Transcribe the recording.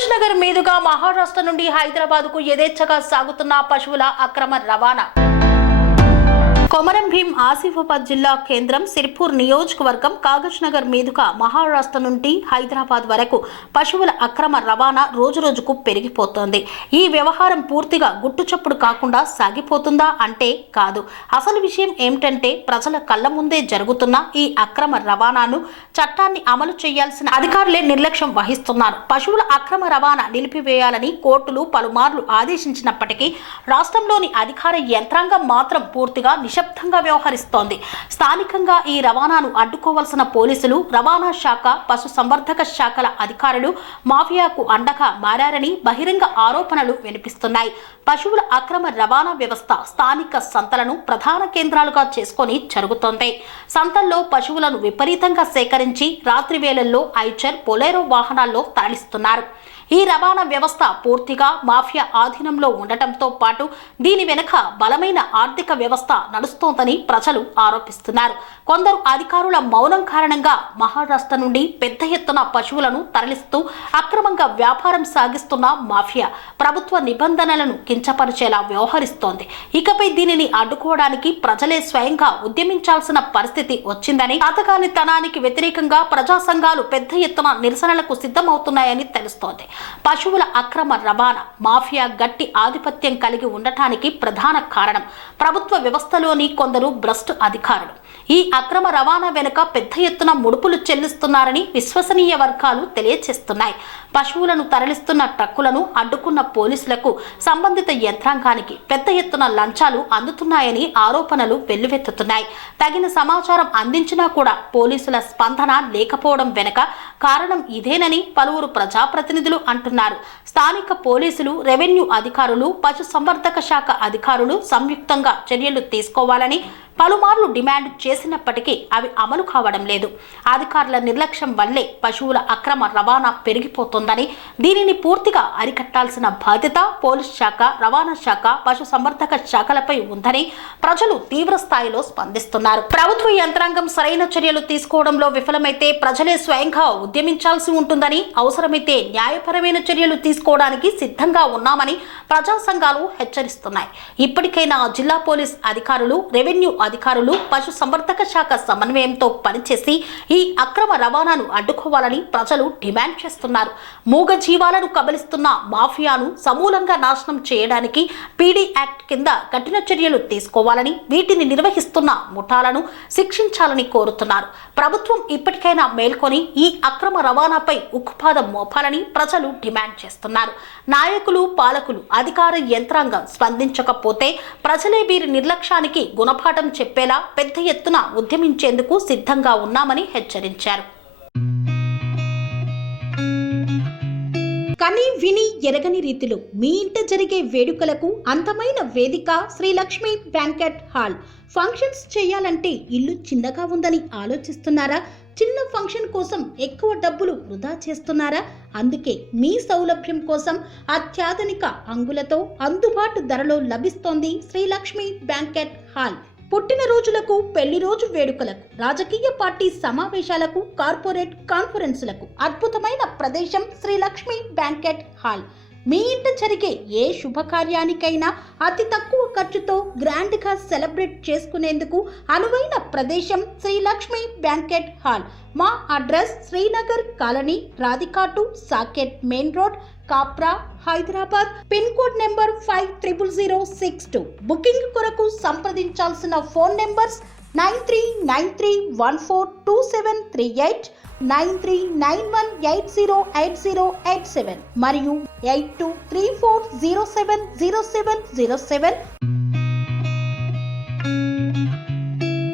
కాగజ్ నగర్ మీదుగా మహారాష్ట్ర నుండి హైదరాబాద్ కు యథేచ్ఛగా సాగుతున్న పశువుల అక్రమ రవాణా. కొమరం భీం ఆసిఫాబాద్ జిల్లా కేంద్రం సిర్పూర్ నియోజకవర్గం కాగజ్ నగర్ మీదుగా మహారాష్ట్ర నుండి హైదరాబాద్ వరకు పశువుల అక్రమ రవాణా రోజురోజుకు పెరిగిపోతోంది. ఈ వ్యవహారం పూర్తిగా గుట్టుచప్పుడు కాకుండా సాగిపోతుందా అంటే కాదు. అసలు విషయం ఏమిటంటే ప్రజల కళ్ళ ముందే జరుగుతున్న ఈ అక్రమ రవాణాను చట్టాన్ని అమలు చేయాల్సిన అధికారులే నిర్లక్ష్యం వహిస్తున్నారు. పశువుల అక్రమ రవాణా నిలిపివేయాలని కోర్టులు పలుమార్లు ఆదేశించినప్పటికీ రాష్ట్రంలోని అధికార యంత్రాంగం మాత్రం పూర్తిగా నిశ్శబ్దంగా వ్యవహరిస్తోంది. స్థానికంగా ఈ రవాణాను అడ్డుకోవాల్సిన పోలీసులు, రవాణా శాఖ, పశు సంవర్ధక శాఖల అధికారులు మాఫియాకు అండగా మారారని బహిరంగ ఆరోపణలు వినిపిస్తున్నాయి. పశువుల అక్రమ రవాణా వ్యవస్థ స్థానిక సంతలను ప్రధాన కేంద్రాలుగా చేసుకొని జరుగుతోంది. సంతల్లో పశువులను విపరీతంగా సేకరించి రాత్రి వేళల్లో ఐచర్, బొలెరో వాహనాల్లో తరలిస్తున్నారు. ఈ రవాణా వ్యవస్థ పూర్తిగా మాఫియా ఆధీనంలో ఉండటంతో పాటు దీని వెనుక బలమైన ఆర్థిక వ్యవస్థ నడుస్తోందని ప్రజలు ఆరోపిస్తున్నారు. కొందరు అధికారుల మౌనం కారణంగా మహారాష్ట్ర నుండి పెద్ద ఎత్తున పశువులను తరలిస్తూ అక్రమంగా వ్యాపారం సాగిస్తున్న మాఫియా ప్రభుత్వ నిబంధనలను కించపరిచేలా వ్యవహరిస్తోంది. ఇకపై దీనిని అడ్డుకోవడానికి ప్రజలే స్వయంగా ఉద్యమించాల్సిన పరిస్థితి వచ్చిందని, పాతకానితనానికి వ్యతిరేకంగా ప్రజా సంఘాలు పెద్ద ఎత్తున నిరసనలకు సిద్ధమవుతున్నాయని తెలుస్తోంది. పశువుల అక్రమ రవాణా మాఫియా గట్టి ఆధిపత్యం కలిగి ఉండటానికి ప్రధాన కారణం ప్రభుత్వ వ్యవస్థలోని కొందరు భ్రష్టు అధికారులు. ఈ అక్రమ రవాణా వెనుక పెద్ద ఎత్తున ముడుపులు చెల్లిస్తున్నారని విశ్వసనీయ వర్గాలు తెలియజేస్తున్నాయి. పశువులను తరలిస్తున్న ట్రక్కులను అడ్డుకున్న పోలీసులకు, సంబంధిత యంత్రాంగానికి పెద్ద ఎత్తున లంచాలు అందుతున్నాయని ఆరోపణలు వెల్లువెత్తుతున్నాయి. తగిన సమాచారం అందించినా కూడా పోలీసుల స్పందన లేకపోవడం వెనుక కారణం ఇదేనని పలువురు ప్రజాప్రతినిధులు అంటున్నారు. స్థానిక పోలీసులు, రెవెన్యూ అధికారులు, పశు సంవర్ధక శాఖ అధికారులు సంయుక్తంగా చర్యలు తీసుకోవాలని పలుమార్లు డిమాండ్ చేసినప్పటికీ అవి అమలు కావడం లేదు. అధికారుల నిర్లక్ష్యం వల్లే పశువుల అక్రమ రవాణా పెరిగిపోతోందని, దీనిని పూర్తిగా అరికట్టాల్సిన బాధ్యత పోలీస్ శాఖ, రవాణా శాఖ, పశు సంవర్ధక శాఖలపై ఉందని ప్రజలు తీవ్ర స్థాయిలో స్పందిస్తున్నారు. ప్రభుత్వ యంత్రాంగం సరైన చర్యలు తీసుకోవడంలో విఫలమైతే ప్రజలే స్వయంగా ఉద్యమించాల్సి ఉంటుందని, అవసరమైతే న్యాయపరమైన చర్యలు తీసుకోవడానికి సిద్ధంగా ఉన్నామని ప్రజా సంఘాలు హెచ్చరిస్తున్నాయి. ఇప్పటికైనా జిల్లా పోలీస్ అధికారులు, రెవెన్యూ అధికారులు, పశు సంవర్ధక శాఖ సమన్వయంతో పనిచేసి ఈ అక్రమ రవాణాను అడ్డుకోవాలని ప్రజలు డిమాండ్ చేస్తున్నారు. మూగ జీవాలను కబలిస్తున్న మాఫియాను సమూలంగా నాశనం చేయడానికి పీడీ యాక్ట్ కింద కఠిన చర్యలు తీసుకోవాలని, వీటిని నిర్వహిస్తున్న ముఠాలను శిక్షించాలని కోరుతున్నారు. ప్రభుత్వం ఇప్పటికైనా మేల్కొని ఈ అక్రమ రవాణాపై ఉక్కుపాదం మోపాలని ప్రజలు డిమాండ్ చేస్తున్నారు. నాయకులు, పాలకులు, అధికార యంత్రాంగం స్పందించకపోతే ప్రజలే వీరి నిర్లక్ష్యానికి గుణపాఠం చెప్పేలా పెద్ద ఎత్తున ఉద్యమించేందుకు సిద్ధంగా ఉన్నామని హెచ్చరించారు. కని విని ఎరగని రీతిలో మీ ఇంట జరిగే వేడుకలకు అందమైన వేదిక Sri Lakshmi banquet hall. Functions చేయాలంటే ఇల్లు చిన్నగా ఉందని ఆలోచిస్తున్నారా? చిన్న ఫంక్షన్ కోసం ఎక్కువ డబ్బులు వృధా చేస్తున్నారా? అందుకే మీ సౌలభ్యం కోసం అత్యాధునిక అంగులతో అందుబాటు ధరలో లభిస్తోంది శ్రీ లక్ష్మీ బ్యాంకెట్ హాల్. పుట్టినరోజులకు, పెళ్లి రోజు వేడుకలకు, రాజకీయ పార్టీ సమావేశాలకు, కార్పొరేట్ కాన్ఫరెన్సులకు అద్భుతమైన ప్రదేశం శ్రీ లక్ష్మీ బ్యాంకెట్ హాల్. మీ ఇంట జరిగే ఏ శుభకార్యానికైనా అతి తక్కువ ఖర్చుతో గ్రాండ్గా సెలబ్రేట్ చేసుకునేందుకు అనువైన ప్రదేశం శ్రీ లక్ష్మీ బ్యాంకెట్ హాల్. మా అడ్రస్ శ్రీనగర్ కాలనీ, రాధికాటు, Saket main road, Kapra, Hyderabad. Pin code number 500062. Booking కొరకు సంప్రదించాల్సిన ఫోన్ నెంబర్స్ 9393142738, 9391808087 మరియు 8234070707.